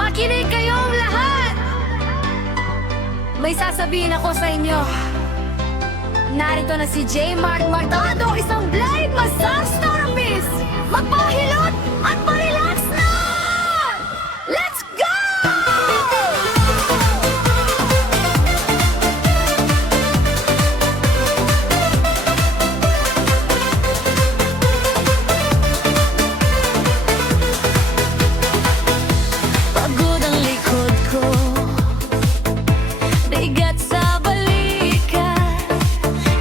Makinig kayong lahat! May sasabihin ako sa inyo. Narito na si J. Mark Martado, isang blind massage therapist. Magpahilot at parelax na! Let's go! Pagod ang likod ko, bigat sa balikat.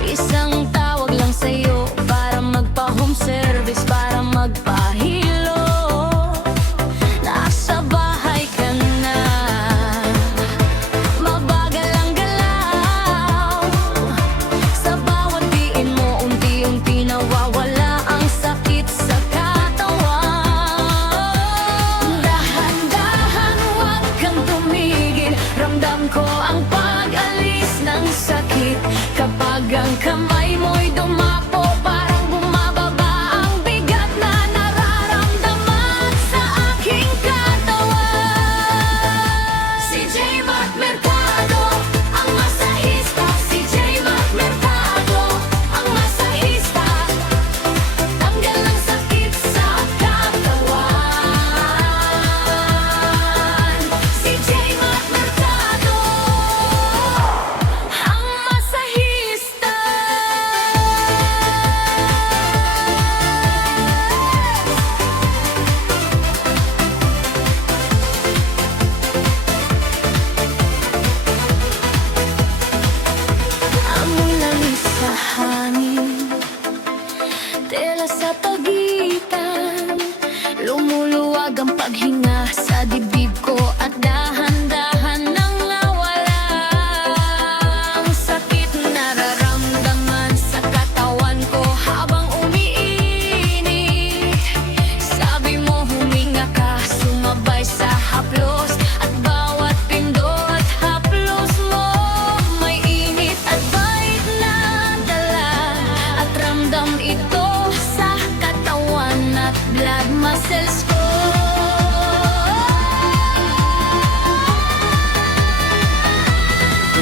Isang tawag lang sa'yo para magpa-home service, para magpahilo. Nasa bahay ka na, mabagal ang galaw. Sa bawat diin mo, unti-unti nawawala ang sakit sa katawan. Dahan-dahan, huwag kang tumigil. Ramdam ko ang pag-alis ng sakit. Kapag ang kamay mo'y dumapo, parang bumababa ang bigat na nararamdaman sa aking katawan. Si J. Mark Mercado, ang masahista. Si J. Mark Mercado, ang masahista. Tanggal ng sakit sa katawan. Si J. Mark Mercado, ang masahista. Amoy langis sa hangin, tela sa pagitan. Lumuluwag ang paghinga sa dibdib ko at dahan-dahan nang nawala ang sakit nararamdaman sa katawan ko habang umiinit. Sabi mo huminga ka, sumabay sa haplos, at bawat pindot haplos mo may init at bait na dala. At ramdam ito sa katawan at blood muscles ko.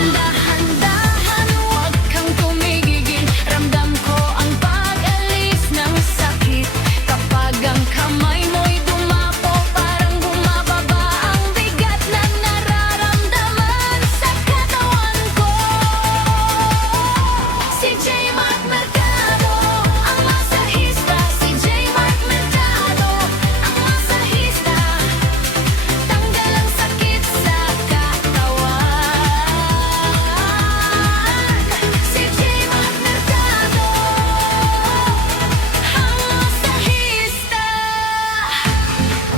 Dahan-dahan, huwag kang tumigil. Ramdam ko ang pag-alis ng sakit. Kapag ang kamay mo'y dumapo, parang bumababa ang bigat na nararamdaman sa katawan ko. Si J. Mark Mercado, ang masahista. Si J. Mark Mercado, ang masahista. Tanggal ang sakit sa katawan. Si J. Mark Mercado, ang masahista.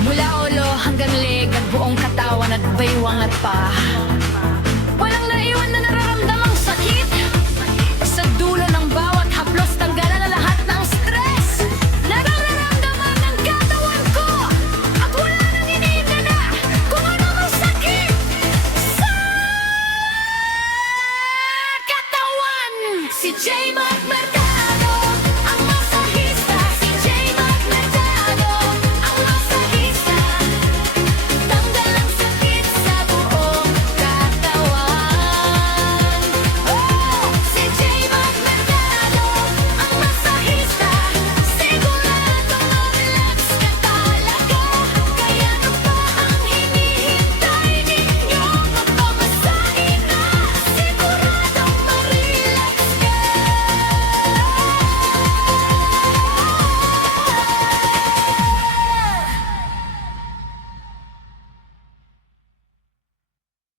Mula ulo hanggang leg at buong katawan at baywang at paa.